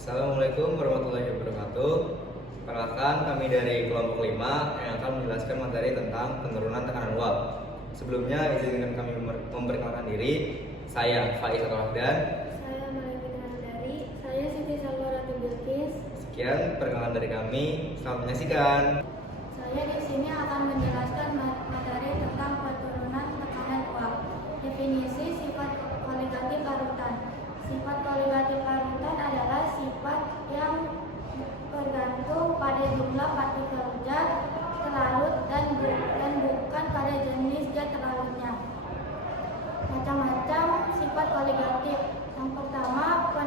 Assalamualaikum warahmatullahi wabarakatuh. Perkenalkan, kami dari kelompok 5 yang akan menjelaskan materi tentang penurunan tekanan uap. Sebelumnya, izinkan kami memperkenalkan diri. Saya Faiz Atolahdan. Saya Malaikat dari. Saya Siti Salwaratu Bilqis. Sekian perkenalan dari kami. Selamat menyaksikan. Saya di sini akan menjelaskan materi tentang penurunan tekanan uap. Definisi sifat koligatif larutan. Sifat koligatif larutan adalah sifat yang bergantung pada jumlah partikel zat terlarut dan bukan pada jenis zat terlarutnya. Macam-macam sifat koligatif. Yang pertama,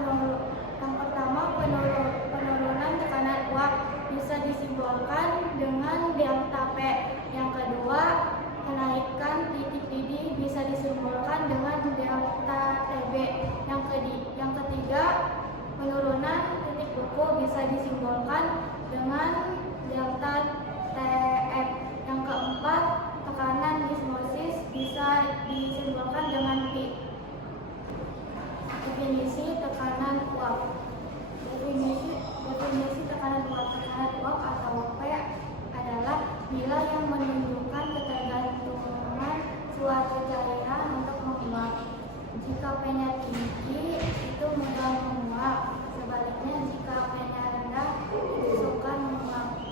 penurunan tekanan uap bisa disimbolkan dengan delta P. Yang kedua, kenaikan titik didih bisa disimbolkan dengan delta TB. Yang ketiga, penurunan titik beku bisa disimbolkan dengan delta TF. Yang keempat, tekanan gismosis bisa disimbolkan dengan P. Definisi tekanan uap. Definisi tekanan uap. Tekanan uap atau P adalah nilai yang menunjukkan ketergantungan suatu cairan untuk menguap. Jika P-nya tinggi, itu mudah menguap. Sebaliknya, jika P-nya rendah, itu sukar menguap.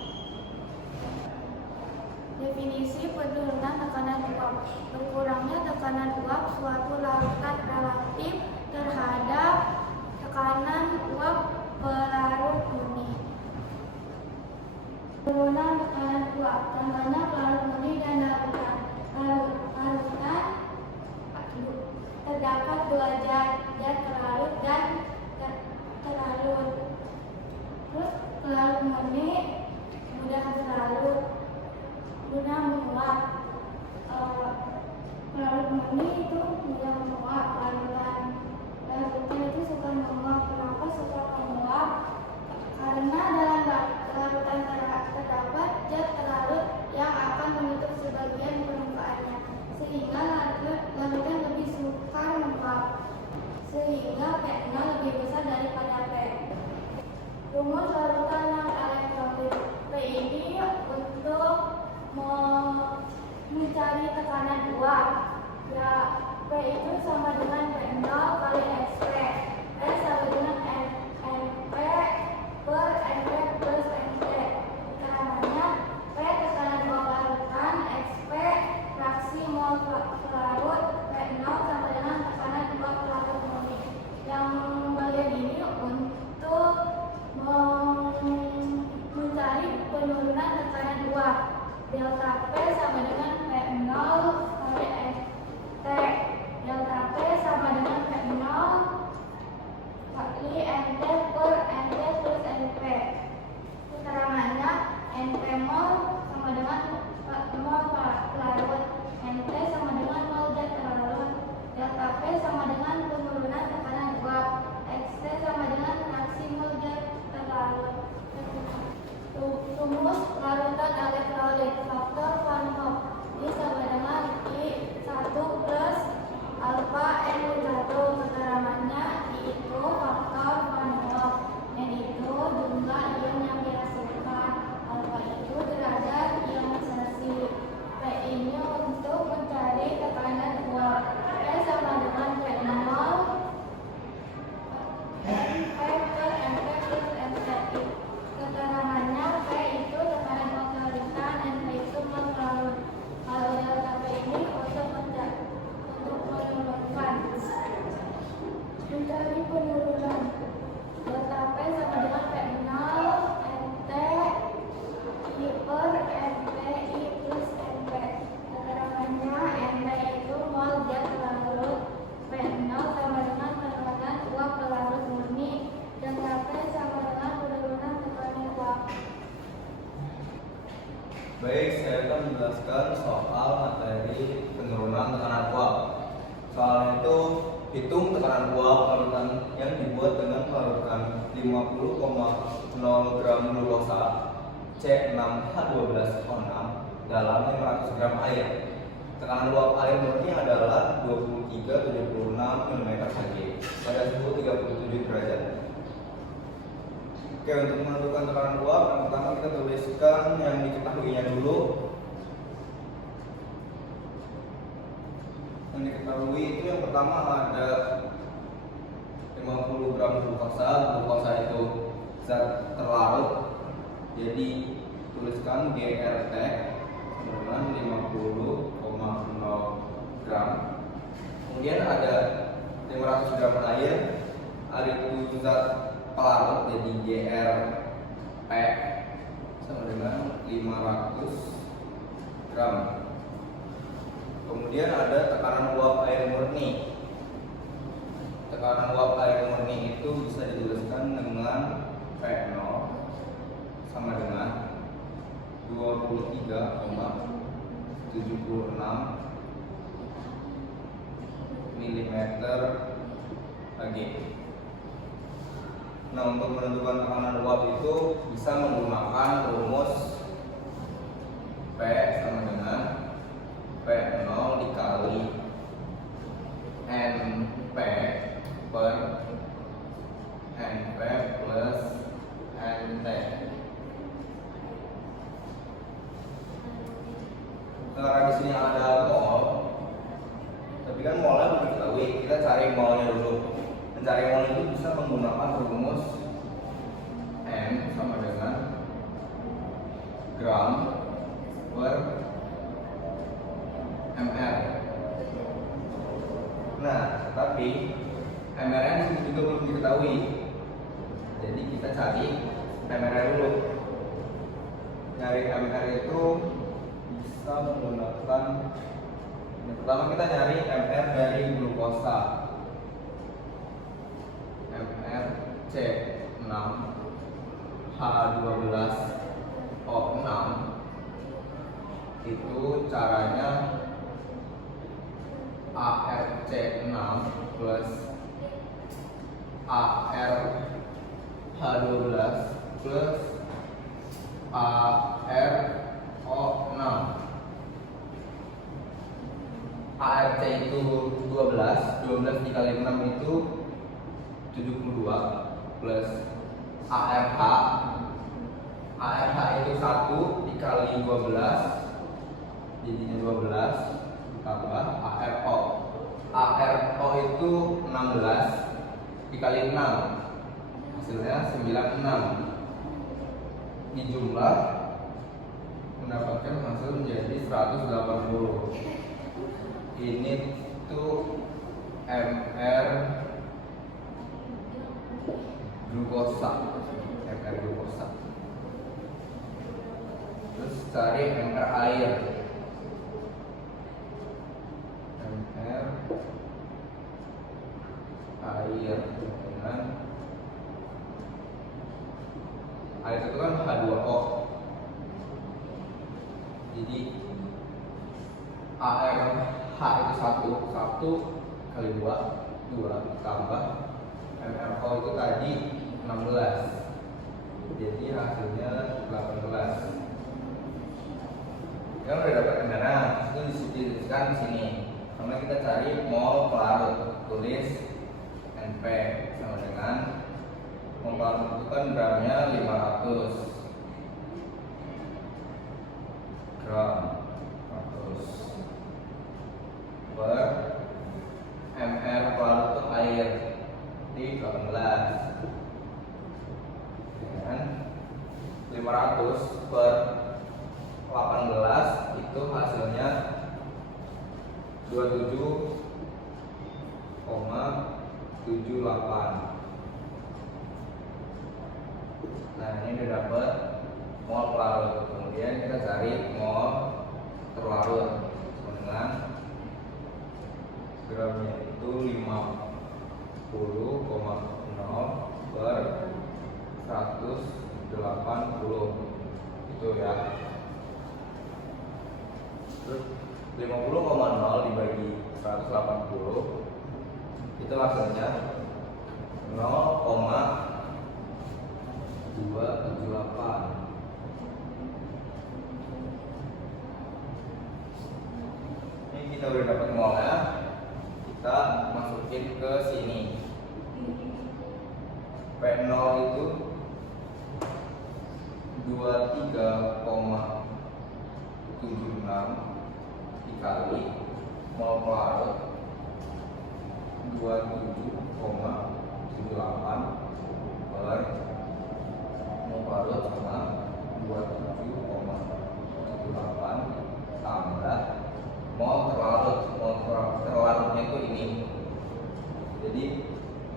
Definisi penurunan tekanan uap. Berkurangnya tekanan uap suatu larutan relatif terhadap tekanan uap pelarut murni. Penurunan tekanan uap contohnya pelarut murni dan larutan. Larutan terdapat dua zat terlarut dan terlarut. Terus pelarut murni mudah terlarut, mudah menguap. Pelarut murni itu mudah menguap. Larutan itu suka menguap. Kenapa suka menguap? Karena dalam larutan terdapat zat terlarut yang akan menutup sebagian permukaannya, sehingga larutan lebih sukar menguap, sehingga P0 lebih besar daripada P. Rumus larutan yang elektrolit. P ini untuk mencari tekanan uap. Ya, P itu sama dengan P0 kali XP. P sama dengan NP per NP plus NP. Keterangannya, P tekanan uap larutan, XP fraksi mol pelarut, P0 sama dengan tekanan uap pelarut murni. Yang bagian ini untuk mencari penurunan tekanan uap. Delta P sama dengan P0 kali T. Delta P sama dengan P0 kali NT per NT plus NP. Keterangannya, NP mol sama dengan mol pelarut, NT sama dengan mol zat terlarut, delta P sama dengan penurunan tekanan uap, XT sama dengan fraksi mol zat terlarut. Rumus larutan elektrolit. Faktor Van Hoff I sama dengan I1 plus alfa N1. Keterangannya, I itu faktor Van Hoff, N itu jumlah ion yang dihasilkan, alfa itu derajat ionisasi, P ini untuk mencari tekanan uap. P sama dengan P0 NP per NP plus NPI. Keterangannya, P itu tekanan uap larutan, NP itu mol pelarut. Kalau delta P ini untuk menurunkan. Mencari penurunan. Delta P sama dengan P0 NT I per NPI plus NP. Keterangannya, NT itu mol zat terlarut, P0 sama dengan tekanan uap pelarut murni, delta P sama dengan penurunan tekanan uap. Baik, saya akan menjelaskan soal materi penurunan tekanan uap. Soalnya itu, hitung tekanan uap larutan yang dibuat dengan larutan 50,0 gram glukosa C6H12O6 dalam 500 gram air. Tekanan uap air murni adalah 2376 mm Hg pada suhu 37 derajat. Oke, untuk menentukan tekanan uap, yang pertama kita tuliskan yang diketahuinya dulu. Yang diketahui itu yang pertama ada 50 gram glukosa. Glukosa itu zat terlarut, jadi tuliskan GRT dengan 50,0 gram. Kemudian ada 500 gram air itu zat pelarut, jadi GRP sama dengan 500 gram. Kemudian ada tekanan uap air murni. Tekanan uap air murni itu bisa dituliskan dengan P0 sama dengan 23,76 mm/Hg. Nah, untuk menentukan tekanan uap itu bisa menggunakan rumus P sama dengan P0 dikali NP per NP plus NT. Karena di sini ada mol, tapi kan molnya belum diketahui, kita cari molnya dulu. Mencari mol itu bisa menggunakan rumus M sama dengan gram per ml. Nah, tapi ml itu juga belum diketahui, jadi kita cari ml dulu. Nyari ml itu bisa menggunakan, yang pertama kita nyari ml dari glukosa. MrC6H12O6 itu caranya ARC6 plus ARH12 plus ARO6. ARC itu 12 dikali 6 itu 72 plus ARH itu 1 dikali 12 jadinya 12 ditambah ARO itu 16 dikali 6 hasilnya 96, dijumlah mendapatkan hasil menjadi 180. Ini tuh MR glukosa. Terus cari MR air. MR air dengan air itu kan H2O. Jadi ARH itu 1 kali 2 tambah MRO itu tadi 16, jadi hasilnya 18. Yang udah dapat mana? Itu dituliskan di sini. Karena kita cari mol pelarut, tulis NP sama dengan mol pelarut itu kan gramnya 500 gram per ml pelarut itu air di 18 dengan 500 per 18 itu hasilnya 27,78. Nah, ini udah dapat mol pelarut. Kemudian kita cari mol terlarut dengan gramnya itu 50,0 per 180 itu ya. Terus 50,0 dibagi 180 itu hasilnya 0,278. Ini kita udah dapat molnya, kita masukin ke sini. P0 itu 23,76 dikali mol pelarut 27,78 per mol pelarut sama 27,78 tambah mol terlarut. Mol terlarutnya itu ini, jadi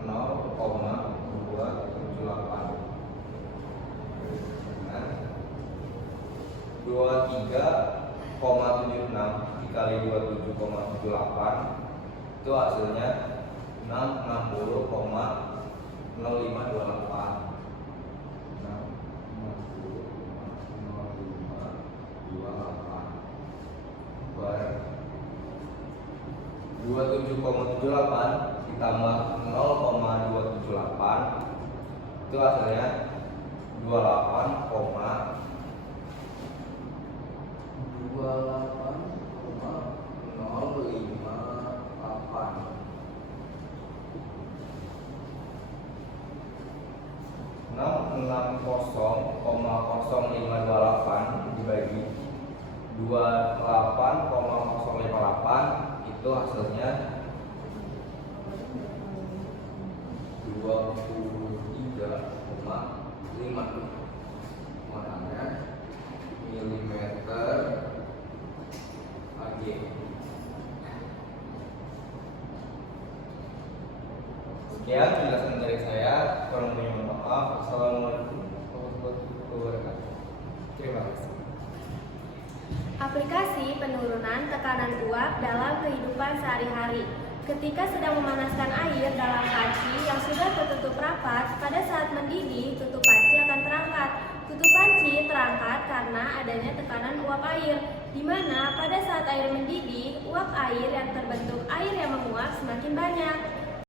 0,278. Nah, 23,76 dikali 27,78 itu hasilnya 660,0528. 660,0528 per 27,78 ditambah 0,278 itu hasilnya 28,058. 660,0528 dibagi 28,058 itu hasilnya 23,5 makanya milimeter Ag. Sekian penjelasan dari saya. Kurang lebihnya mohon maaf. Assalamualaikum warahmatullahi wabarakatuh. Terima kasih. Aplikasi penurunan tekanan uap dalam kehidupan sehari-hari. Ketika sedang memanaskan air dalam panci yang sudah tertutup rapat, pada saat mendidih, tutup panci akan terangkat. Tutup panci terangkat karena adanya tekanan uap air, di mana pada saat air mendidih, uap air yang terbentuk air yang menguap semakin banyak.